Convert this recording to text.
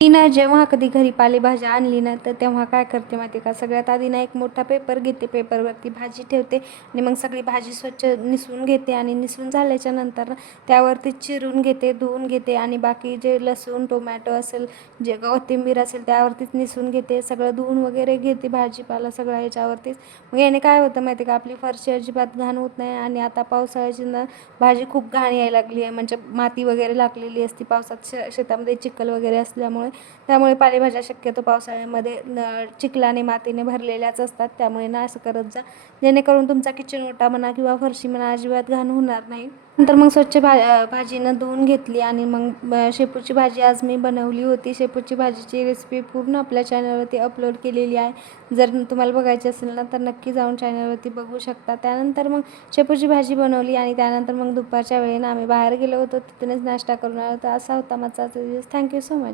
मी ना जेव्हा कधी घरी पालेभाज्या आणली ना तर तेव्हा काय करते माहिती का, सगळ्यात आधी ना एक मोठा पेपर घेते, पेपरवरती भाजी ठेवते आणि मग सगळी भाजी स्वच्छ निसून घेते आणि निसून झाल्याच्या नंतर ना त्यावरती चिरून घेते, धुवून घेते आणि बाकी जे लसूण टोमॅटो असेल, जे कोथिंबीर असेल त्यावरतीच निसून घेते, सगळं धुवून वगैरे घेते भाजीपाला सगळं याच्यावरतीच. मग याने काय होतं माहिती का, आपली फरशी अजिबात घाण होत नाही. आणि आता पावसाळ्याची ना भाजी खूप घाण यायला लागली आहे, म्हणजे माती वगैरे लागलेली असते पावसात, शेतामध्ये चिखल वगैरे असल्यामुळे. त्यामुळे पालेभाज्या शक्यतो पावसाळ्यामध्ये चिखलाने मातीने भरलेल्याच असतात. त्यामुळे ना असं करत जा, जेणेकरून तुमचा किचन ओटा म्हणा किंवा फरशी म्हणा अजिबात घाण होणार नाही. नंतर मग स्वच्छ भाजीनं धुवून घेतली आणि मग शेपूची भाजी आज मी बनवली होती. शेपूची भाजीची रेसिपी पूर्ण आपल्या चॅनलवरती अपलोड केलेली आहे. जर तुम्हाला बघायची असेल ना तर नक्की जाऊन चॅनलवरती बघू शकता. त्यानंतर मग शेपूची भाजी बनवली आणि त्यानंतर मग दुपारच्या वेळेला आम्ही बाहेर गेलो होतो, तिथूनच नाश्ता करून आलो होतो. असा होता माझा दिवस. Thank you so much.